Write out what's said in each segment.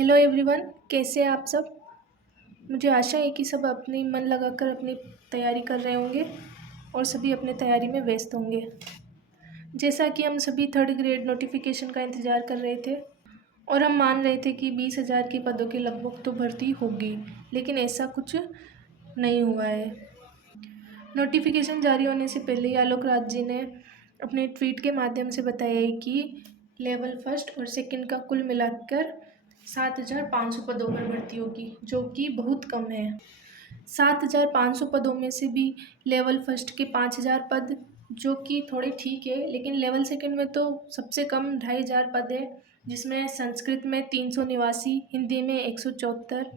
Hello everyone, कैसे हैं आप सब। मुझे आशा है कि सब अपनी मन लगाकर अपनी तैयारी कर रहे होंगे और सभी अपने तैयारी में व्यस्त होंगे। जैसा कि हम सभी थर्ड ग्रेड नोटिफिकेशन का इंतज़ार कर रहे थे और हम मान रहे थे कि 20,000 के पदों के लगभग तो भर्ती होगी, लेकिन ऐसा कुछ नहीं हुआ है। नोटिफिकेशन जारी होने से पहले ही आलोक राज जी ने अपने ट्वीट के माध्यम से बताया है कि लेवल फर्स्ट और सेकंड का कुल मिलाकर 7,500 पदों पर भर्ती होगी, जो कि बहुत कम है। 7,500 पदों में से भी लेवल फर्स्ट के 5,000 पद, जो कि थोड़े ठीक है, लेकिन लेवल सेकंड में तो सबसे कम 2,500 पद है, जिसमें संस्कृत में 389, हिंदी में 174,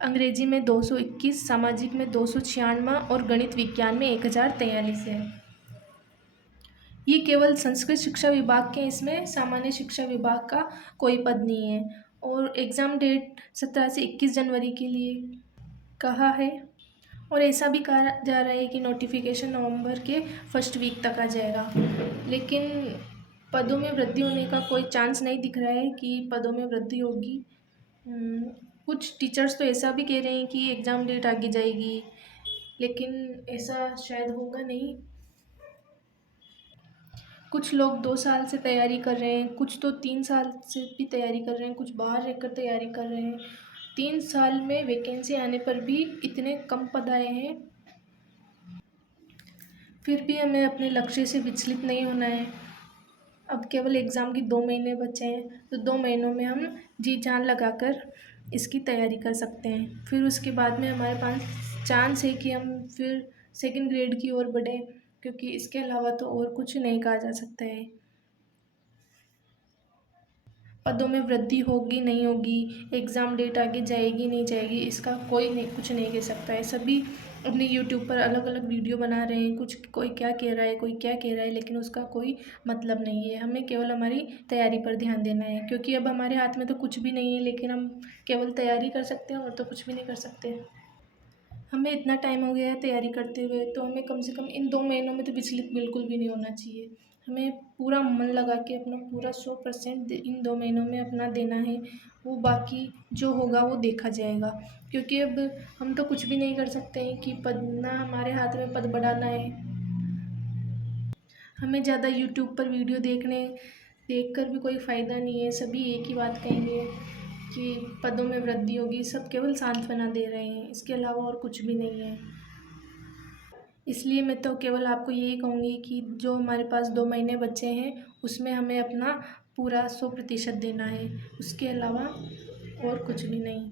अंग्रेजी में 221, सामाजिक में 296 और गणित विज्ञान में 1,043 है। ये केवल संस्कृत शिक्षा विभाग के, इसमें सामान्य शिक्षा विभाग का कोई पद नहीं है। और एग्ज़ाम डेट 17 से 21 जनवरी के लिए कहा है और ऐसा भी कहा जा रहा है कि नोटिफिकेशन नवंबर के फर्स्ट वीक तक आ जाएगा, लेकिन पदों में वृद्धि होने का कोई चांस नहीं दिख रहा है कि पदों में वृद्धि होगी। कुछ टीचर्स तो ऐसा भी कह रहे हैं कि एग्ज़ाम डेट आगे जाएगी, लेकिन ऐसा शायद होगा नहीं। कुछ लोग 2 साल से तैयारी कर रहे हैं, कुछ तो 3 साल से भी तैयारी कर रहे हैं, कुछ बाहर रहकर तैयारी कर रहे हैं। 3 साल में वैकेंसी आने पर भी इतने कम पद आए हैं। फिर भी हमें अपने लक्ष्य से विचलित नहीं होना है। अब केवल एग्ज़ाम की 2 महीने बचे हैं, तो 2 महीनों में हम जी जान लगाकर इसकी तैयारी कर सकते हैं। फिर उसके बाद में हमारे पास चांस है कि हम फिर सेकंड ग्रेड की ओर बढ़ें, क्योंकि इसके अलावा तो और कुछ नहीं कहा जा सकता है। पदों में वृद्धि होगी नहीं होगी, एग्ज़ाम डेट आगे जाएगी नहीं जाएगी, इसका कोई नहीं, कुछ नहीं कह सकता है। सभी अपने यूट्यूब पर अलग अलग वीडियो बना रहे हैं, कुछ कोई क्या कह रहा है, कोई क्या कह रहा है, लेकिन उसका कोई मतलब नहीं है। हमें केवल हमारी तैयारी पर ध्यान देना है, क्योंकि अब हमारे हाथ में तो कुछ भी नहीं है, लेकिन हम केवल तैयारी कर सकते हैं और तो कुछ भी नहीं कर सकते। हमें इतना टाइम हो गया है तैयारी करते हुए, तो हमें कम से कम इन 2 महीनों में तो विचलित बिल्कुल भी नहीं होना चाहिए। हमें पूरा मन लगा के अपना पूरा 100% इन 2 महीनों में अपना देना है। वो बाकी जो होगा वो देखा जाएगा, क्योंकि अब हम तो कुछ भी नहीं कर सकते हैं कि पद ना हमारे हाथ में पद बढ़ाना है। हमें ज़्यादा यूट्यूब पर वीडियो देखकर भी कोई फ़ायदा नहीं है। सभी एक ही बात कहेंगे कि पदों में वृद्धि होगी, सब केवल सांत्वना दे रहे हैं, इसके अलावा और कुछ भी नहीं है। इसलिए मैं तो केवल आपको यही कहूँगी कि जो हमारे पास 2 महीने बचे हैं, उसमें हमें अपना पूरा 100% देना है, उसके अलावा और कुछ भी नहीं।